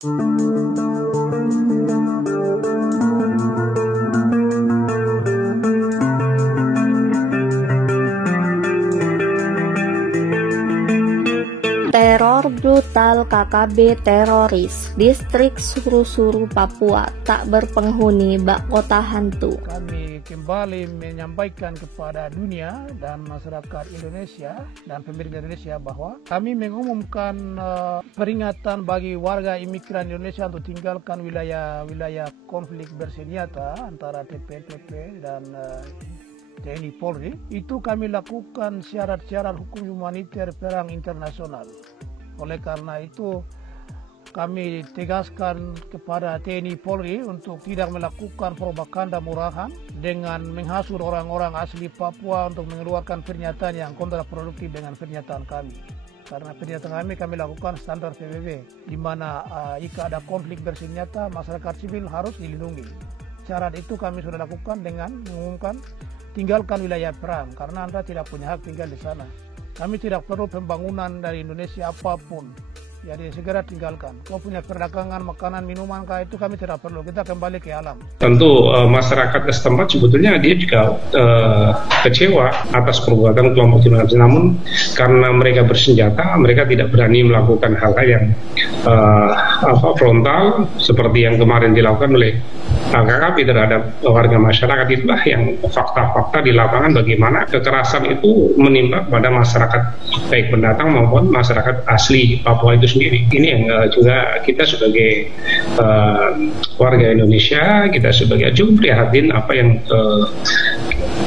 Teror brutal KKB teroris distrik Suru-Suru Papua tak berpenghuni bak kota hantu. Kami kembali menyampaikan kepada dunia dan masyarakat Indonesia dan pemerintah Indonesia bahwa kami mengumumkan peringatan bagi warga imigran Indonesia untuk tinggalkan wilayah konflik bersenjata antara TPNPP dan TNI Polri. Itu kami lakukan syarat-syarat hukum humaniter perang internasional. Oleh karena itu kami tegaskan kepada TNI Polri untuk tidak melakukan propaganda murahan dengan menghasut orang-orang asli Papua untuk mengeluarkan pernyataan yang kontraproduktif dengan pernyataan kami. Karena pernyataan kami lakukan standar PBB, di mana jika ada konflik bersenjata, masyarakat sipil harus dilindungi. Syarat itu kami sudah lakukan dengan mengumumkan tinggalkan wilayah perang, karena Anda tidak punya hak tinggal di sana. Kami tidak perlu pembangunan dari Indonesia apapun. Jadi segera tinggalkan. Kau punya perdagangan, makanan, minuman, itu kami tidak perlu. Kita kembali ke alam. Tentu masyarakat setempat sebetulnya dia juga kecewa atas perbuatan kelompok kriminal. Namun karena mereka bersenjata, mereka tidak berani melakukan hal-hal yang frontal seperti yang kemarin dilakukan oleh KKB terhadap warga masyarakat. Itulah yang fakta-fakta di lapangan bagaimana kekerasan itu menimpa pada masyarakat baik pendatang maupun masyarakat asli Papua itu sendiri. Ini yang juga kita sebagai warga Indonesia, kita sebagai cukup prihatin apa yang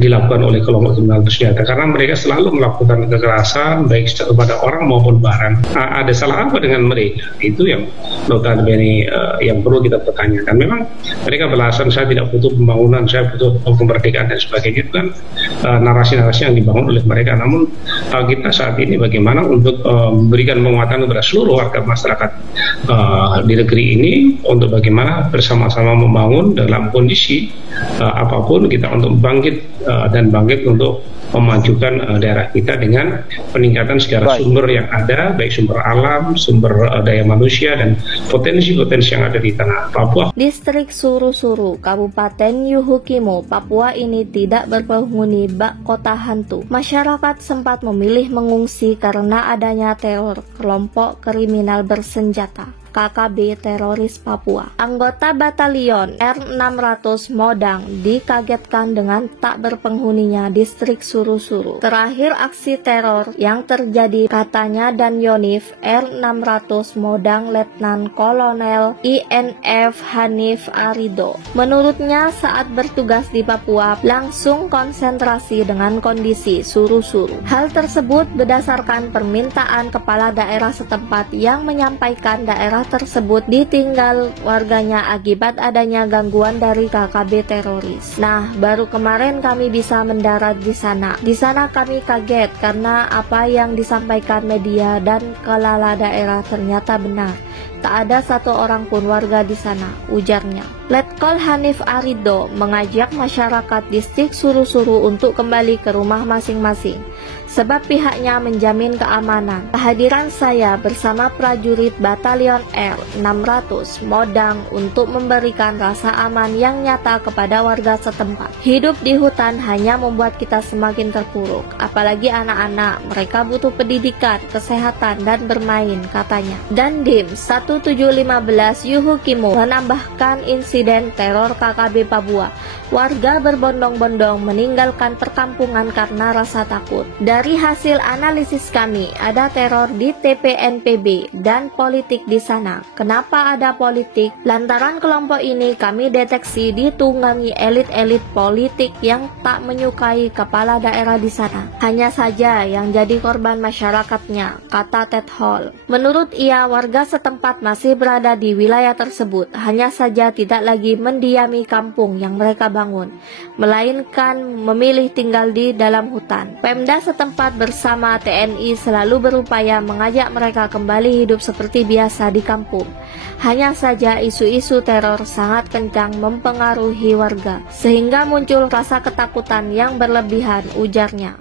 dilakukan oleh kelompok kriminal bersenjata, karena mereka selalu melakukan kekerasan baik kepada orang maupun barang. Ada salah apa dengan mereka? Itu yang notabene yang perlu kita pertanyakan. Memang mereka beralasan saya tidak butuh pembangunan, saya butuh kemerdekaan dan sebagainya. Itu kan narasi-narasi yang dibangun oleh mereka. Namun kita saat ini bagaimana untuk memberikan penguatan kepada seluruh warga masyarakat di negeri ini untuk bagaimana bersama-sama membangun dalam kondisi apapun kita untuk bangkit untuk memajukan daerah kita dengan peningkatan segala sumber yang ada, baik sumber alam, sumber daya manusia, dan potensi-potensi yang ada di tanah Papua. Distrik Suru-Suru, Kabupaten Yuhukimo, Papua ini tidak berpenghuni bak kota hantu. Masyarakat sempat memilih mengungsi karena adanya teror kelompok kriminal bersenjata. KKB teroris Papua. Anggota batalion R600 Modang dikagetkan dengan tak berpenghuninya distrik Suru-Suru. Terakhir aksi teror yang terjadi katanya dan Yonif R600 Modang Letnan Kolonel INF Hanif Arido. Menurutnya saat bertugas di Papua langsung konsentrasi dengan kondisi Suru-Suru. Hal tersebut berdasarkan permintaan kepala daerah setempat yang menyampaikan daerah tersebut ditinggal warganya akibat adanya gangguan dari KKB teroris. Nah, baru kemarin kami bisa mendarat di sana. Di sana kami kaget karena apa yang disampaikan media dan kepala daerah ternyata benar. Tak ada satu orang pun warga di sana, ujarnya. Letkol Hanif Arido mengajak masyarakat distrik Suru-Suru untuk kembali ke rumah masing-masing, sebab pihaknya menjamin keamanan. Kehadiran saya bersama prajurit Batalion R600 Modang untuk memberikan rasa aman yang nyata kepada warga setempat. Hidup di hutan hanya membuat kita semakin terpuruk, apalagi anak-anak. Mereka butuh pendidikan, kesehatan, dan bermain, katanya. Dan Dim 1715 Yuhukimo menambahkan insiden teror KKB Papua. Warga berbondong-bondong meninggalkan perkampungan karena rasa takut. Dari hasil analisis kami, ada teror di TPNPB dan politik di sana. Kenapa ada politik? Lantaran kelompok ini kami deteksi ditunggangi elit-elit politik yang tak menyukai kepala daerah di sana. Hanya saja yang jadi korban masyarakatnya, kata Ted Hall. Menurut ia, warga setempat masih berada di wilayah tersebut, hanya saja tidak lagi mendiami kampung yang mereka bangun, melainkan memilih tinggal di dalam hutan. Pemda setempat bersama TNI selalu berupaya mengajak mereka kembali hidup seperti biasa di kampung. Hanya saja isu-isu teror sangat kencang mempengaruhi warga, sehingga muncul rasa ketakutan yang berlebihan, ujarnya.